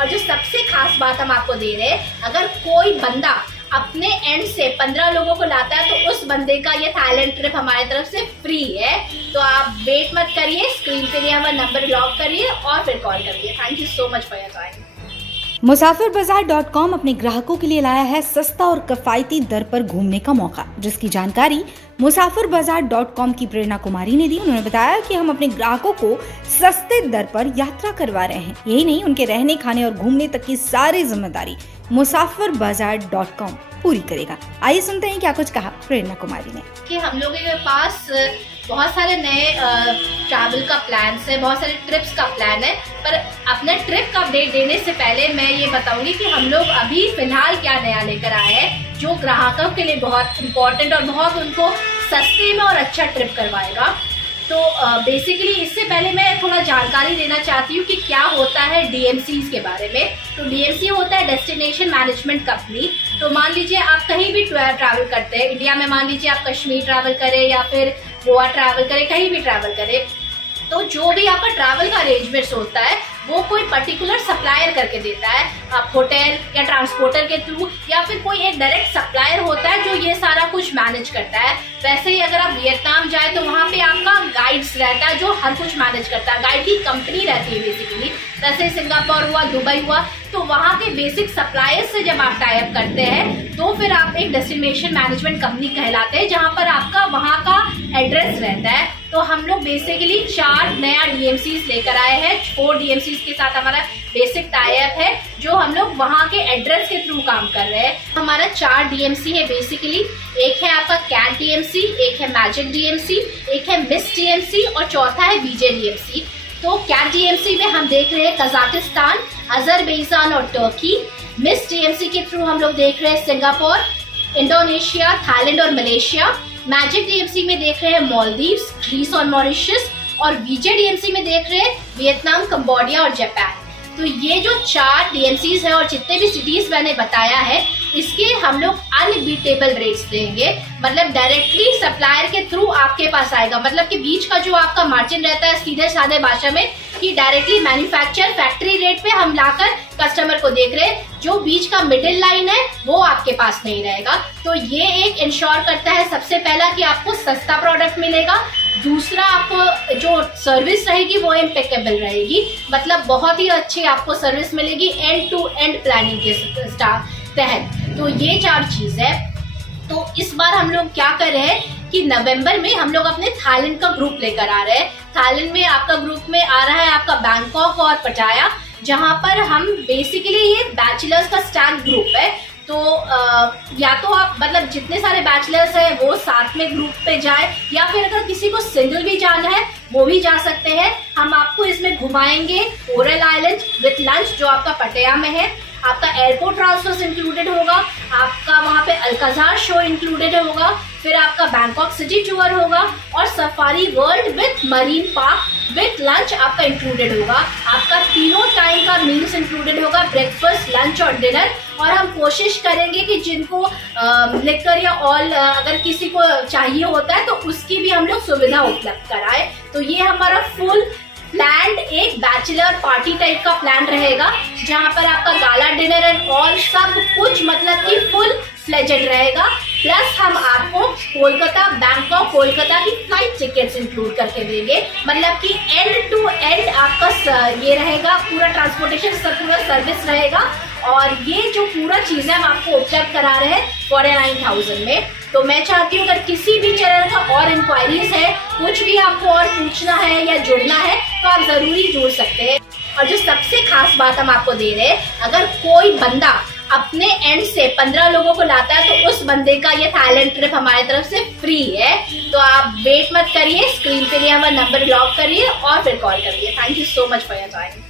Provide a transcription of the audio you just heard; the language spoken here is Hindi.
और जो सबसे खास बात हम आपको दे रहे हैं, अगर कोई बंदा अपने एंड से 15 लोगों को लाता है तो उस बंदे का ये थाईलैंड ट्रिप हमारी तरफ से फ्री है। तो आप वेट मत करिए, स्क्रीन पे दिया हुआ नंबर लॉक करिए और फिर कॉल करिए। Thank you so much for your time. मुसाफिरबाजार.com अपने ग्राहकों के लिए लाया है सस्ता और किफायती दर पर घूमने का मौका, जिसकी जानकारी मुसाफिरबाजार.com की प्रेरणा कुमारी ने दी। उन्होंने बताया कि हम अपने ग्राहकों को सस्ते दर पर यात्रा करवा रहे हैं। यही नहीं, उनके रहने, खाने और घूमने तक की सारी जिम्मेदारी मुसाफिरबाजार.com पूरी करेगा। आइए सुनते हैं क्या कुछ कहा प्रेरणा कुमारी ने। कि हम लोगों के पास बहुत सारे नए ट्रैवल का प्लान है, बहुत सारे ट्रिप्स का प्लान है, पर अपने ट्रिप का अपडेट देने से पहले मैं ये बताऊंगी कि हम लोग अभी फिलहाल क्या नया लेकर आए हैं जो ग्राहकों के लिए बहुत इम्पोर्टेंट और बहुत उनको सस्ते में और अच्छा ट्रिप करवाएगा। तो बेसिकली इससे पहले मैं थोड़ा जानकारी देना चाहती हूँ कि क्या होता है DMCs के बारे में। तो DMC होता है डेस्टिनेशन मैनेजमेंट कंपनी। तो मान लीजिए आप कहीं भी ट्रैवल करते हैं इंडिया में, मान लीजिए आप कश्मीर ट्रैवल करें या फिर गोवा ट्रैवल करें, कहीं भी ट्रैवल करें, तो जो भी आपका ट्रैवल का अरेंजमेंट्स होता है वो कोई पर्टिकुलर सप्लायर करके देता है। आप होटल या ट्रांसपोर्टर के थ्रू या फिर कोई एक डायरेक्ट सप्लायर होता है जो ये सारा कुछ मैनेज करता है। वैसे ही अगर आप वियतनाम जाए तो वहाँ पे आपका गाइड्स रहता है जो हर कुछ मैनेज करता है, गाइड की कंपनी रहती है बेसिकली। वैसे सिंगापुर हुआ, दुबई हुआ, तो वहाँ के बेसिक सप्लायर्स से जब आप टाई अप करते हैं तो फिर आप एक डेस्टिनेशन मैनेजमेंट कंपनी कहलाते हैं, जहाँ पर आपका वहाँ का एड्रेस रहता है। तो हम लोग बेसिकली 4 नया DMCs लेकर आए हैं। 4 DMCs के साथ हमारा बेसिक टाई अप है जो हम लोग वहाँ के एड्रेस के थ्रू काम कर रहे हैं। हमारा 4 DMC है बेसिकली। एक है आपका कैट DMC, एक है मैजिक DMC, एक है मिस DMC और चौथा है VJ DMC। तो कैट DMC में हम देख रहे हैं कजाकिस्तान, अजरबैजान और तुर्की। मिस DMC के थ्रू हम लोग देख रहे हैं सिंगापुर, इंडोनेशिया, थाईलैंड और मलेशिया। मैजिक DMC में देख रहे हैं मालदीव्स, ग्रीस और मॉरिशस। और VJ DMC में देख रहे हैं वियतनाम, कंबोडिया और जापान। तो ये जो 4 DMCs हैं और जितने भी सिटीज मैंने बताया है, इसके हम लोग अनबीटेबल रेट्स देंगे। मतलब डायरेक्टली सप्लायर के थ्रू आपके पास आएगा, मतलब कि बीच का जो आपका मार्जिन रहता है, सीधे साधे भाषा में कि डायरेक्टली मैन्युफैक्चर फैक्ट्री रेट पे हम लाकर कस्टमर को देख रहे हैं। जो बीच का मिडिल लाइन है वो आपके पास नहीं रहेगा। तो ये एक इंश्योर करता है सबसे पहला कि आपको सस्ता प्रोडक्ट मिलेगा, दूसरा आपको जो सर्विस रहेगी वो इम्पेकेबल रहेगी, मतलब बहुत ही अच्छी आपको सर्विस मिलेगी एंड टू एंड प्लानिंग के तहत। तो ये 4 चीज है। तो इस बार हम लोग क्या कर रहे हैं कि नवंबर में हम लोग अपने थाईलैंड का ग्रुप लेकर आ रहे हैं। थाईलैंड में आपका ग्रुप में आ रहा है आपका बैंकॉक और पटाया, जहां पर हम बेसिकली ये बैचलर्स का स्टैंड ग्रुप है। तो या तो आप मतलब जितने सारे बैचलर्स हैं वो साथ में ग्रुप पे जाए, या फिर अगर किसी को सिंगल भी जाना है वो भी जा सकते हैं। हम आपको इसमें घुमाएंगे कोरल आइलैंड विथ लंच जो आपका पटाया में है। आपका एयरपोर्ट ट्रांसफर इंक्लूडेड होगा, आपका वहाँ पे अल्काजार शो इंक्लूडेड होगा, फिर आपका बैंकॉक सिटी टूर होगा और safari world with marine park with lunch आपका इंक्लूडेड होगा। आपका तीनों टाइम का मील्स इंक्लूडेड होगा, ब्रेकफास्ट, लंच और डिनर। और हम कोशिश करेंगे कि जिनको लिकर या ऑल अगर किसी को चाहिए होता है तो उसकी भी हम लोग सुविधा उपलब्ध कराए। तो ये हमारा फुल प्लान एक बैचलर पार्टी टाइप का प्लान रहेगा, जहाँ पर आपका गाला डिनर एंड ऑल सब कुछ मतलब कि फुल फ्लेजेड रहेगा। प्लस हम आपको कोलकाता, बैंकॉक, कोलकाता की फ्लाइट टिकट्स इंक्लूड करके देंगे, मतलब कि एंड टू एंड आपका ये रहेगा, पूरा ट्रांसपोर्टेशन सब पूरा सर्विस रहेगा। और ये जो पूरा चीज है हम आपको उपलब्ध करा रहे हैं 49,000 में। तो मैं चाहती हूँ अगर किसी भी तरह का और इंक्वायरीज है, कुछ भी आपको और पूछना है या जुड़ना है तो आप जरूरी जुड़ सकते हैं। और जो सबसे खास बात हम आपको दे रहे हैं, अगर कोई बंदा अपने एंड से 15 लोगों को लाता है तो उस बंदे का ये थाईलैंड ट्रिप हमारी तरफ से फ्री है। तो आप वेट मत करिए, स्क्रीन पे दिया हुआ नंबर लॉक करिए और फिर कॉल करिए। Thank you so much for your time.